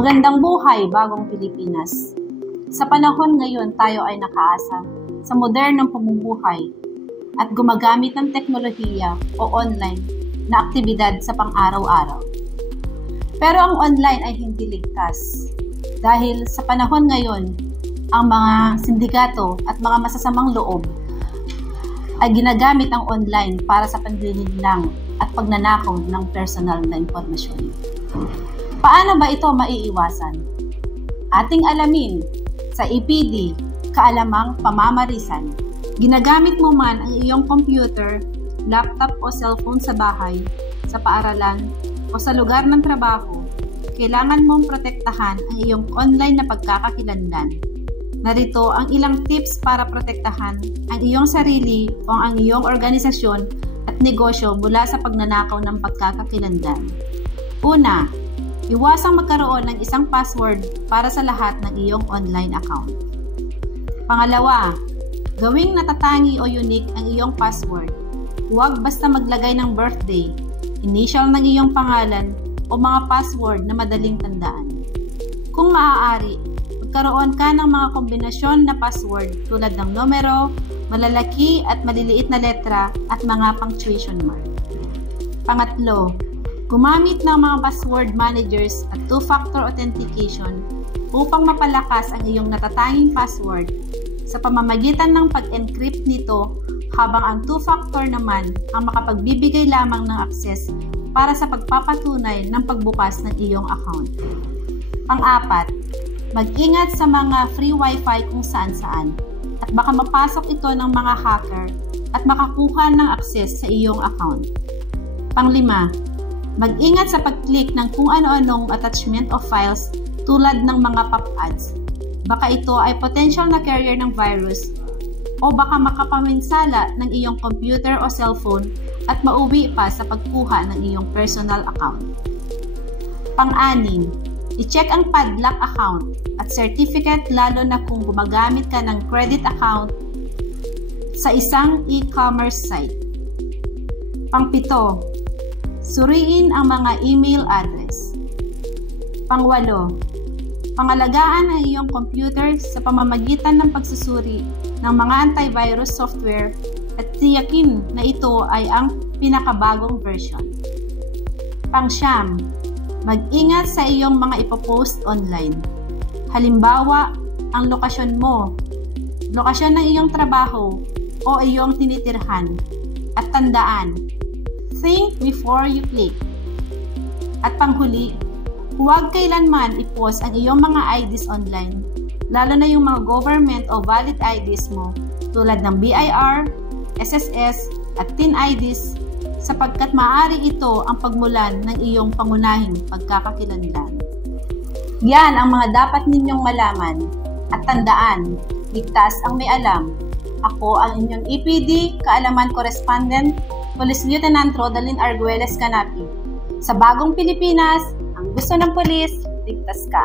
Magandang buhay, bagong Pilipinas. Sa panahon ngayon, tayo ay nakaasa sa modernong pamumuhay at gumagamit ng teknolohiya o online na aktibidad sa pang-araw-araw. Pero ang online ay hindi ligtas dahil sa panahon ngayon, ang mga sindikato at mga masasamang loob ay ginagamit ang online para sa panlilinlang at pagnanakaw ng personal na impormasyon. Paano ba ito maiiwasan? Ating alamin sa EPD, Kaalamang Pamamarisan. Ginagamit mo man ang iyong computer, laptop o cellphone sa bahay, sa paaralan o sa lugar ng trabaho, kailangan mong protektahan ang iyong online na pagkakakilanlan. Narito ang ilang tips para protektahan ang iyong sarili o ang iyong organisasyon at negosyo mula sa pagnanakaw ng pagkakakilanlan. Una, iwasang magkaroon ng isang password para sa lahat ng iyong online account. Pangalawa, gawing natatangi o unique ang iyong password. Huwag basta maglagay ng birthday, initial ng iyong pangalan, o mga password na madaling tandaan. Kung maaari, magkaroon ka ng mga kombinasyon na password tulad ng numero, malalaki at maliliit na letra at mga punctuation mark. Pangatlo, gumamit ng mga password managers at two-factor authentication upang mapalakas ang iyong natatanging password sa pamamagitan ng pag-encrypt nito, habang ang two-factor naman ang makapagbibigay lamang ng access para sa pagpapatunay ng pagbukas ng iyong account. Pang-apat, mag-ingat sa mga free wifi kung saan-saan at baka mapasok ito ng mga hacker at makakuha ng access sa iyong account. Pang-lima, mag-ingat sa pag-click ng kung ano-anong attachment of files tulad ng mga pop ads. Baka ito ay potential na carrier ng virus o baka makapaminsala ng iyong computer o cellphone at mauwi pa sa pagkuha ng iyong personal account. Pang-anim, i-check ang padlock account at certificate lalo na kung gumagamit ka ng credit account sa isang e-commerce site. Pang-pito, suriin ang mga email address. Pang-walo, pangalagaan ang iyong computer sa pamamagitan ng pagsusuri ng mga antivirus software at tiyakin na ito ay ang pinakabagong version. Pang-siyam, mag-ingat sa iyong mga ipopost online. Halimbawa, ang lokasyon mo, lokasyon ng iyong trabaho o iyong tinitirhan. At tandaan, think before you click. At panghuli, huwag kailanman i-post ang iyong mga IDs online, lalo na yung mga government o valid IDs mo tulad ng BIR, SSS at TIN IDs sapagkat maaari ito ang pagmulan ng iyong pangunahing pagkakakilanlan. Yan ang mga dapat ninyong malaman at tandaan, ligtas ang may alam. Ako ang inyong EPD, Kaalaman Correspondent, Police Lieutenant Rodalyn Arguelles Canapi. Sa bagong Pilipinas, ang gusto ng pulis, ligtas ka.